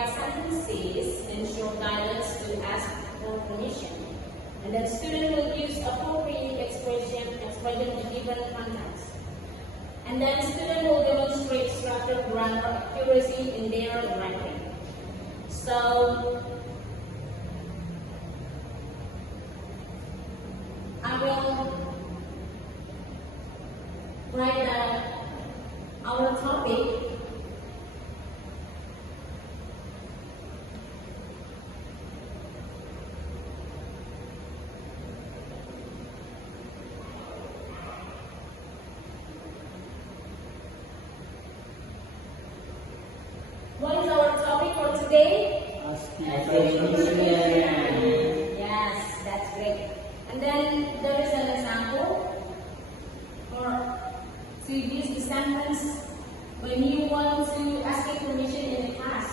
write sentences in short dialogues to ask for permission. And then student will use appropriate expression to given context. And then student will demonstrate structured grammar accuracy in their writing. So I will write our topic. What is our topic for today? Yes, that's great. And then there is an example for to use the sentence when you want to ask permission in the class.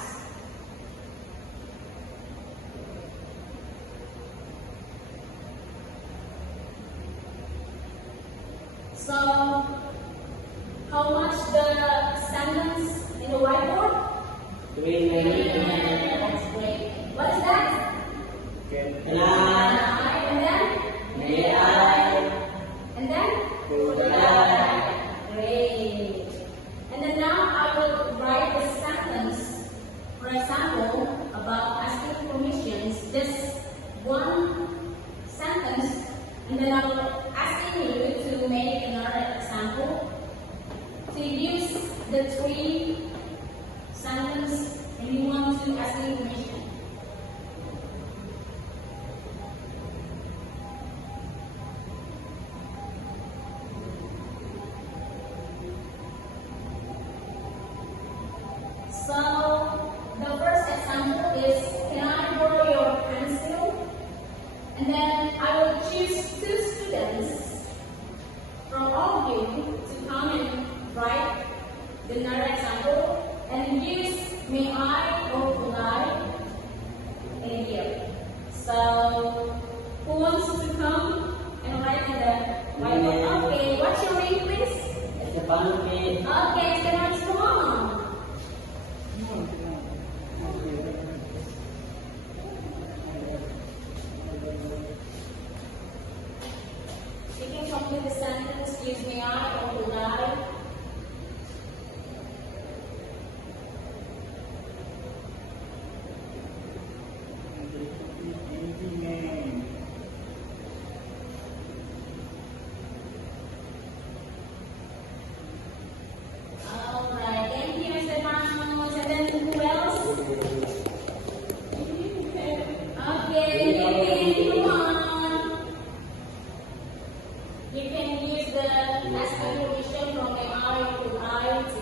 So, how much the sentence in the whiteboard? 3. That's great. What is that? Can I? And then? May I? And then? Could I? Great. And then now I will write a sentence, for example, about asking permissions. Just one sentence, and then I will asking you to make another example to use the 3 sentence and you want to ask permission. So the first example is, can I borrow your pencil? And then I will choose 2 students from all of you to come and write the another example and use may I or could I in here. So who wants to come and write in the whiteboard? Okay, what's your name please? Okay, Stefan, come on. You can complete the sentence, use may I or could I. Alright, thank you, Stefano. And then who else? Okay, come on. You can use the asking permission from may I or could I to